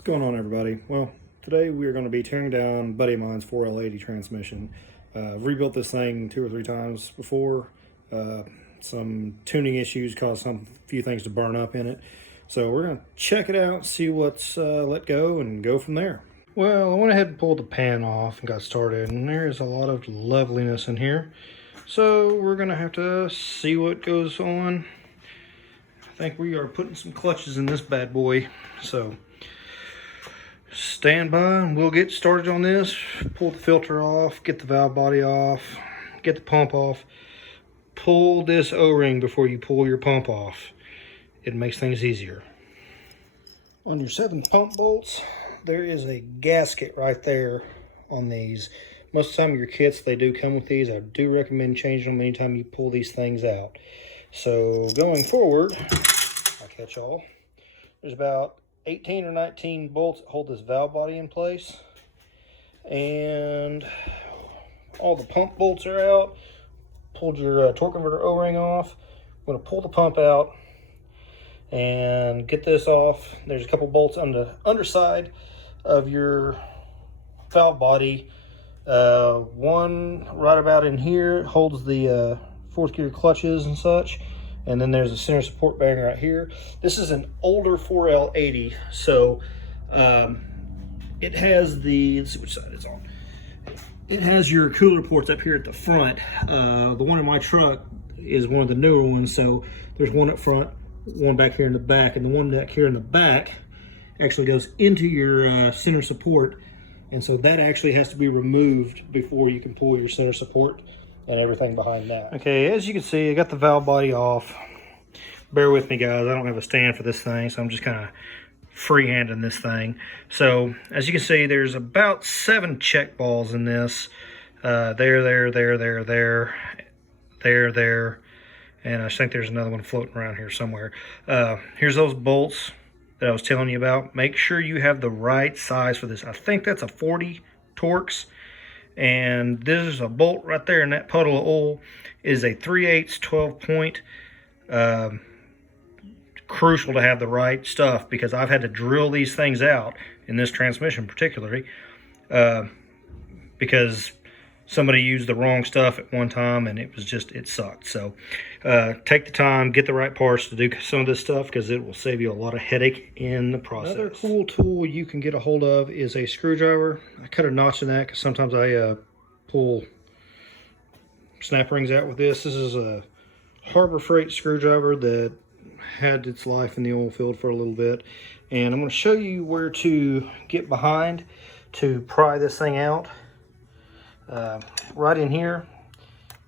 What's going on, everybody? Well, today we are going to be tearing down a buddy of mine's 4L80 transmission. I've rebuilt this thing 2 or 3 times before. Some tuning issues caused some few things to burn up in it. So we're going to check it out, see what's let go, and go from there. Well, I went ahead and pulled the pan off and got started, and there's a lot of loveliness in here. So we're going to have to see what goes on. I think we are putting some clutches in this bad boy. So stand by and we'll get started on this. Pull the filter off, get the valve body off, get the pump off. Pull this O-ring before you pull your pump off. It makes things easier. On your 7 pump bolts, there is a gasket right there on these. Most of the time your kits, they do come with these. I do recommend changing them anytime you pull these things out. So going forward, I catch all. There's about 18 or 19 bolts that hold this valve body in place, and all the pump bolts are out. Pulled your torque converter O-ring off. I'm going to pull the pump out and get this off. There's a couple bolts on the underside of your valve body. One right about in here holds the 4th gear clutches and such. And then there's a center support bearing right here. This is an older 4L80, so it has the, let's see which side it's on. It has your cooler ports up here at the front. The one in my truck is one of the newer ones, so there's one up front, one back here in the back, and the one back here in the back actually goes into your center support, and so that actually has to be removed before you can pull your center support and everything behind that. Okay, as you can see, I got the valve body off. Bear with me, guys. I don't have a stand for this thing, so I'm just kind of freehanding this thing. So, as you can see, there's about 7 check balls in this. There, and I think there's another one floating around here somewhere. Here's those bolts that I was telling you about. Make sure you have the right size for this. I think that's a 40 Torx. And there's a bolt right there in that puddle of oil is a 3/8 12 point. Crucial to have the right stuff, because I've had to drill these things out in this transmission particularly because somebody used the wrong stuff at one time and it sucked. So take the time, get the right parts to do some of this stuff, because it will save you a lot of headache in the process. Another cool tool you can get a hold of is a screwdriver. I cut a notch in that because sometimes I pull snap rings out with this. This is a Harbor Freight screwdriver that had its life in the oil field for a little bit, and I'm going to show you where to get behind to pry this thing out. Right in here,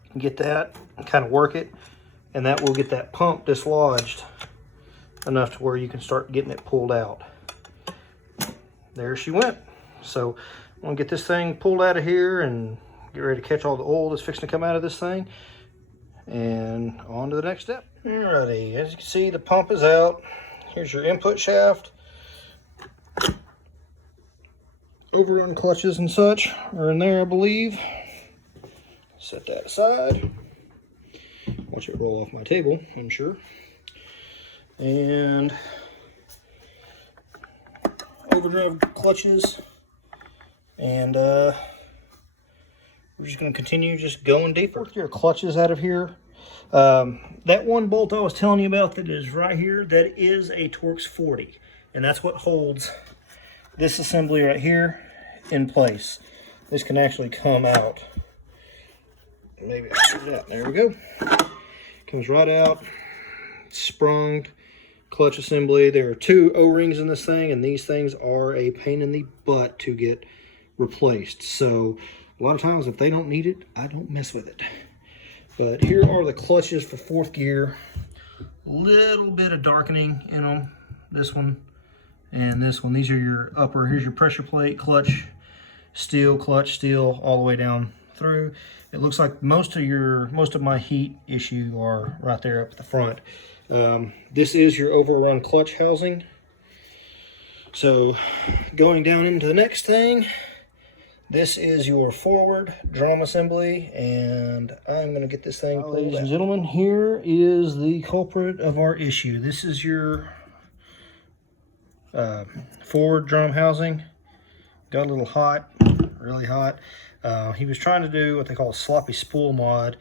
you can get that and kind of work it, and that will get that pump dislodged enough to where you can start getting it pulled out. There she went. So I'm going to get this thing pulled out of here and get ready to catch all the oil that's fixing to come out of this thing, and on to the next step. Alrighty, as you can see, the pump is out. Here's your input shaft. Overrun clutches and such are in there, I believe. Set that aside. Watch it roll off my table, I'm sure. And overdrive clutches. And we're just going to continue just going deeper. Work your clutches out of here. That one bolt I was telling you about that is right here, that is a Torx 40. And that's what holds this assembly right here in place. This can actually come out. Maybe I'll do that. There we go. Comes right out. Sprung clutch assembly. There are 2 O-rings in this thing, and these things are a pain in the butt to get replaced. So a lot of times if they don't need it, I don't mess with it. But here are the clutches for 4th gear. Little bit of darkening in them. This one and this one. These are your upper. Here's your pressure plate, clutch steel, all the way down through. It looks like most of my heat issue are right there up at the front. This is your overrun clutch housing. So going down into the next thing, this is your forward drum assembly, and I'm going to get this thing pulled out. Ladies and gentlemen, here is the culprit of our issue. This is your forward drum housing. Got a little hot, really hot. He was trying to do what they call a sloppy spool mod,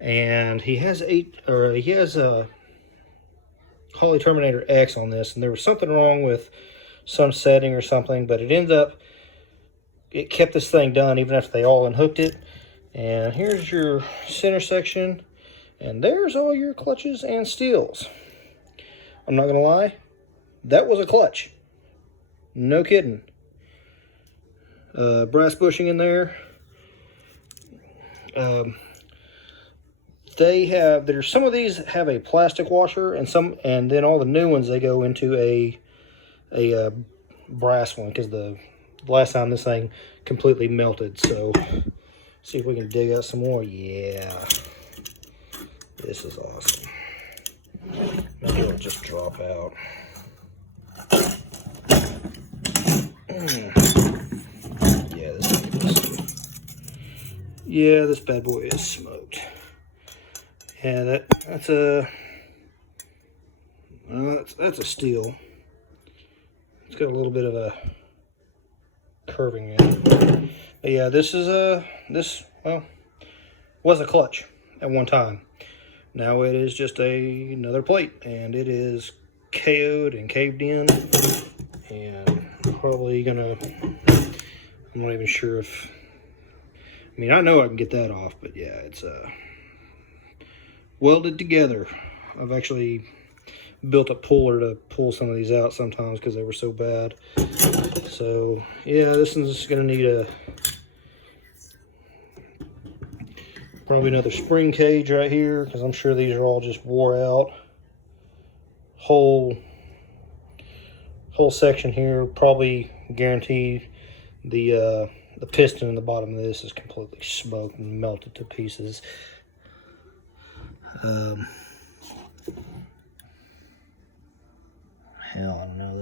and he has a Holley Terminator X on this, and there was something wrong with some setting or something, but it kept this thing done even after they all unhooked it. And here's your center section, and there's all your clutches and steels. I'm not gonna lie, that was a clutch. No kidding. Brass bushing in there. There's some of these have a plastic washer, and then all the new ones, they go into a brass one, because the last time this thing completely melted. So see if we can dig out some more. Yeah, this is awesome. Maybe it'll just drop out. Yeah, this bad boy is smoked. Yeah, that's a steel. It's got a little bit of a curving in it. But yeah, this was a clutch at one time. Now it is just another plate, and it is KO'd and caved in, and probably gonna, I'm not even sure if, I mean, I know I can get that off, but yeah, it's welded together. I've actually built a puller to pull some of these out sometimes because they were so bad. So yeah, this one's gonna need probably another spring cage right here, because I'm sure these are all just wore out. Whole section here, probably guaranteed the piston in the bottom of this is completely smoked and melted to pieces. Hell, I don't know,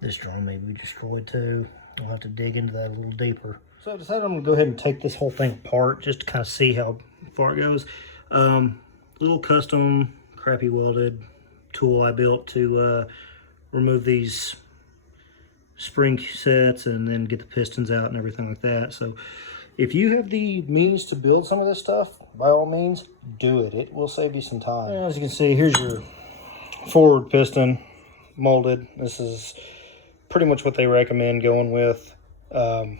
this drum may be destroyed too. I'll have to dig into that a little deeper. So I decided I'm gonna go ahead and take this whole thing apart just to kind of see how far it goes. Little custom crappy welded tool I built to remove these spring sets and then get the pistons out and everything like that. So if you have the means to build some of this stuff, by all means, do it. It will save you some time. As you can see, here's your forward piston molded. This is pretty much what they recommend going with. There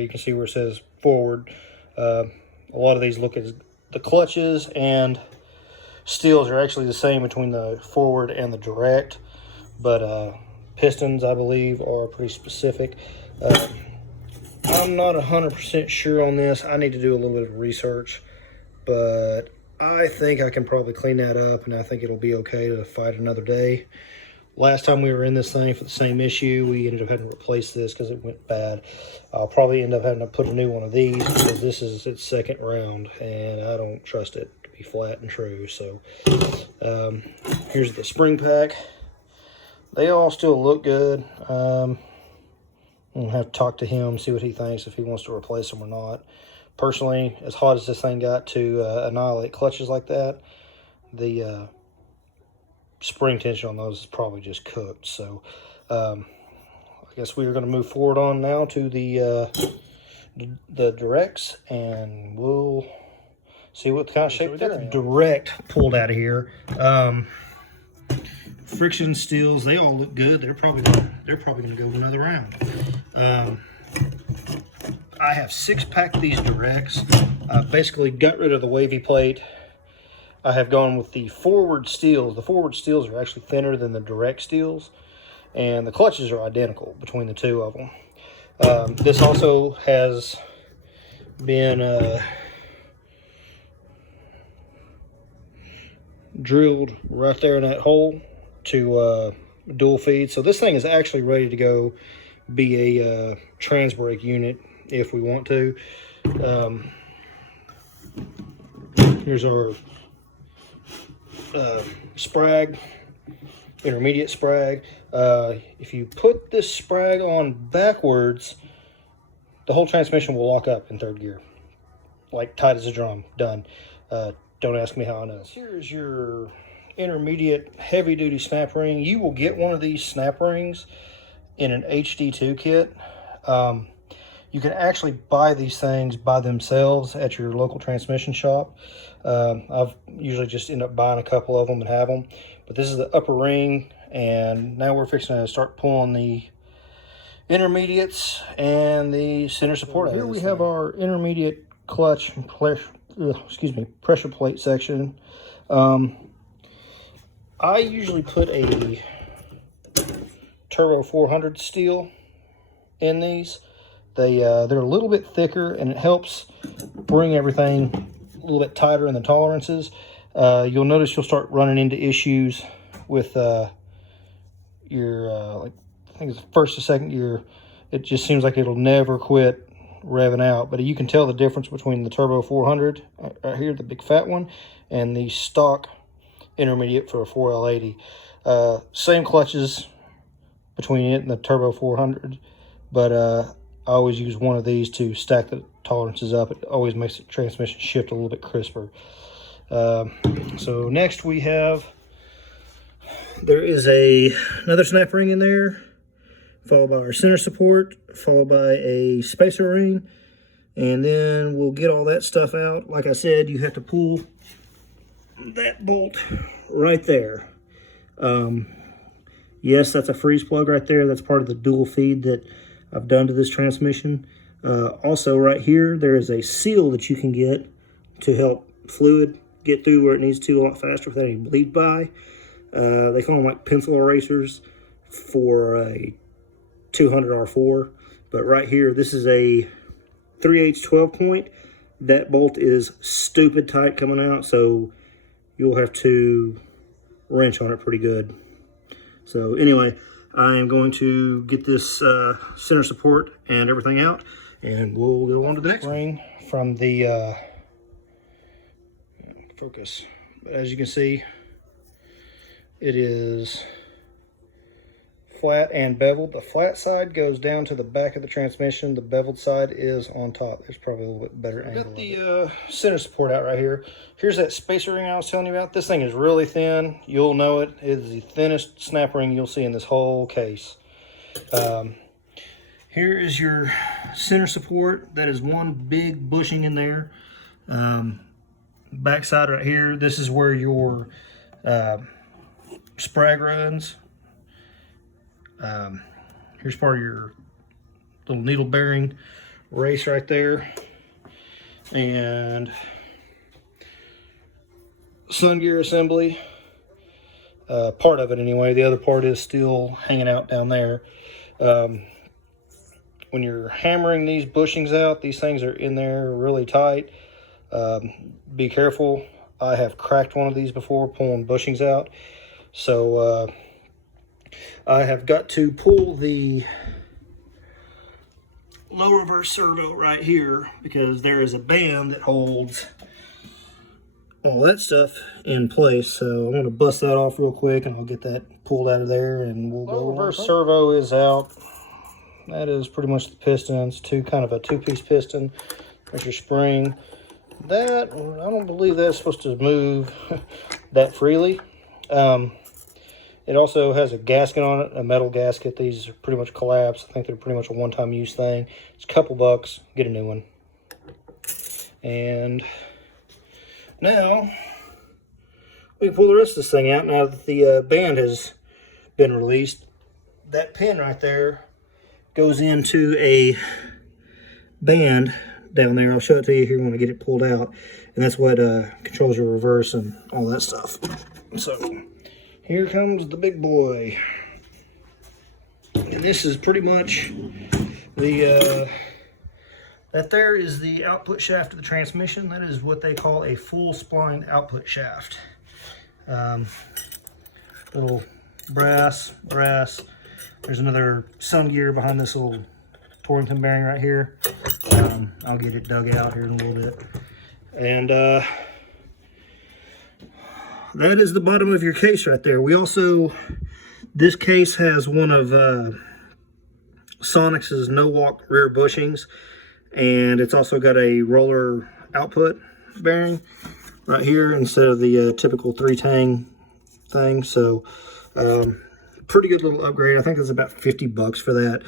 you can see where it says forward. A lot of these look as the clutches and steels are actually the same between the forward and the direct, but pistons, I believe, are pretty specific. I'm not 100% sure on this. I need to do a little bit of research, but I think I can probably clean that up, and I think it'll be okay to fight another day. Last time we were in this thing for the same issue, we ended up having to replace this because it went bad. I'll probably end up having to put a new one of these because this is its second round, and I don't trust it to be flat and true. So here's the spring pack. They all still look good. I'm gonna have to talk to him, see what he thinks, if he wants to replace them or not. Personally, as hot as this thing got to annihilate clutches like that, the spring tension on those is probably just cooked. So I guess we are going to move forward on now to the directs, and we'll see what kind of shape they're in. Direct pulled out of here. Friction steels, they all look good. They're probably going to go another round. I have 6-packed these directs. Basically got rid of the wavy plate. I have gone with the forward steels. The forward steels are actually thinner than the direct steels, and the clutches are identical between the two of them. This also has been drilled right there in that hole to dual feed. So this thing is actually ready to go be a trans brake unit if we want to. Here's our sprag, intermediate sprag. If you put this sprag on backwards, the whole transmission will lock up in third gear, like tight as a drum. Done. Don't ask me how I know. Here's your intermediate heavy-duty snap ring. You will get one of these snap rings in an HD2 kit. You can actually buy these things by themselves at your local transmission shop. I've usually just end up buying a couple of them and have them. But this is the upper ring, and now we're fixing to start pulling the intermediates and the center support. Here we have our intermediate clutch, pressure plate section. I usually put a Turbo 400 steel in these. They're a little bit thicker, and it helps bring everything a little bit tighter in the tolerances. You'll notice you'll start running into issues with your like I think it's the first or second gear. It just seems like it'll never quit revving out. But you can tell the difference between the Turbo 400 right here, the big fat one, and the stock intermediate for a 4L80. Same clutches between it and the Turbo 400, but I always use one of these to stack the tolerances up. It always makes the transmission shift a little bit crisper. So next we have, there is another snap ring in there, followed by our center support, followed by a spacer ring, and then we'll get all that stuff out. Like I said, you have to pull that bolt right there. Yes, that's a freeze plug right there. That's part of the dual feed that I've done to this transmission. Also right here, there is a seal that you can get to help fluid get through where it needs to a lot faster without any bleed by. They call them like pencil erasers for a 200 R4. But right here, this is a 3/8 12 point. That bolt is stupid tight coming out, so you'll have to wrench on it pretty good. So anyway, I am going to get this center support and everything out, and we'll go on to the next ring from the focus. But as you can see, it is flat and beveled. The flat side goes down to the back of the transmission. The beveled side is on top. There's probably a little bit better angle. Got the center support out right here. Here's that spacer ring I was telling you about. This thing is really thin. You'll know it. It is the thinnest snap ring you'll see in this whole case. Here is your center support. That is one big bushing in there. Back side right here, this is where your sprag runs. Here's part of your little needle bearing race right there, and sun gear assembly, part of it anyway. The other part is still hanging out down there. When you're hammering these bushings out, these things are in there really tight. Be careful. I have cracked one of these before pulling bushings out, so I have got to pull the lower servo right here because there is a band that holds all that stuff in place. So I'm going to bust that off real quick, and I'll get that pulled out of there, and we'll go. Lower servo is out. That is pretty much the pistons, kind of a two-piece piston. There's your spring. That, I don't believe that's supposed to move that freely. It also has a gasket on it, a metal gasket. These are pretty much collapsed. I think they're pretty much a one-time use thing. It's a couple bucks. Get a new one. And now we can pull the rest of this thing out now that the band has been released. That pin right there goes into a band down there. I'll show it to you here when I get it pulled out. And that's what controls your reverse and all that stuff. So here comes the big boy. And this is pretty much the, that there is the output shaft of the transmission. That is what they call a full splined output shaft. Little brass. There's another sun gear behind this little Torrington bearing right here. I'll get it dug out here in a little bit. And that is the bottom of your case right there. We also, this case has one of Sonic's no-walk rear bushings, and it's also got a roller output bearing right here instead of the typical 3-tang thing. So pretty good little upgrade. I think it's about 50 bucks for that.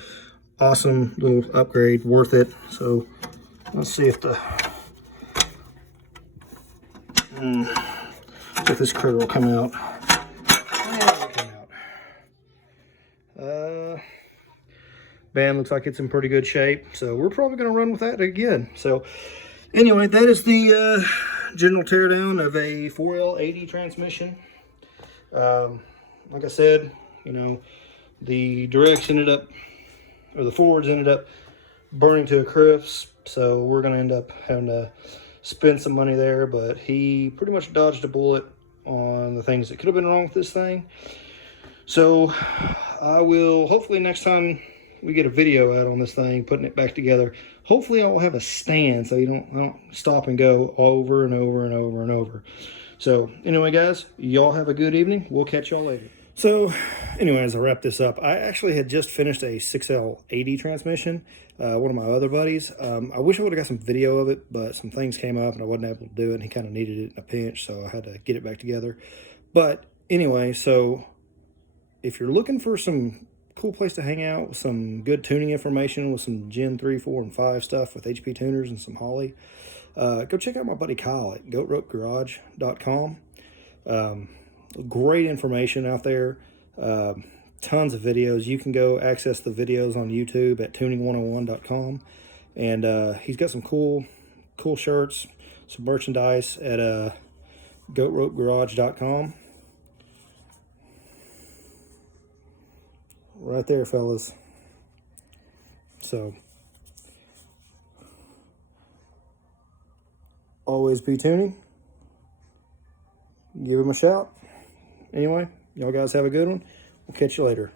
Awesome little upgrade, worth it. So let's see if if this critter will come out. Band looks like it's in pretty good shape, so we're probably going to run with that again. So anyway, that is the general teardown of a 4L80 transmission. Like I said, you know, the directs ended up, or the forwards ended up burning to a crisp, so we're going to end up having to spend some money there, but he pretty much dodged a bullet on the things that could have been wrong with this thing. So I will, hopefully next time we get a video out on this thing, putting it back together, hopefully I will have a stand so you don't stop and go over and over and over and over. So anyway, guys, y'all have a good evening. We'll catch y'all later. So anyway, as I wrap this up, I actually had just finished a 6L80 transmission, one of my other buddies. I wish I would have got some video of it, but some things came up and I wasn't able to do it, and he kind of needed it in a pinch, so I had to get it back together. But anyway, so if you're looking for some cool place to hang out with some good tuning information, with some Gen 3, 4, and 5 stuff with HP tuners and some Holly, go check out my buddy Kyle at goatropegarage.com. Great information out there. Tons of videos. You can go access the videos on YouTube at tuning101.com. And he's got some cool shirts, some merchandise at goatropegarage.com. Right there, fellas. So always be tuning. Give him a shout. Anyway, y'all guys have a good one. We'll catch you later.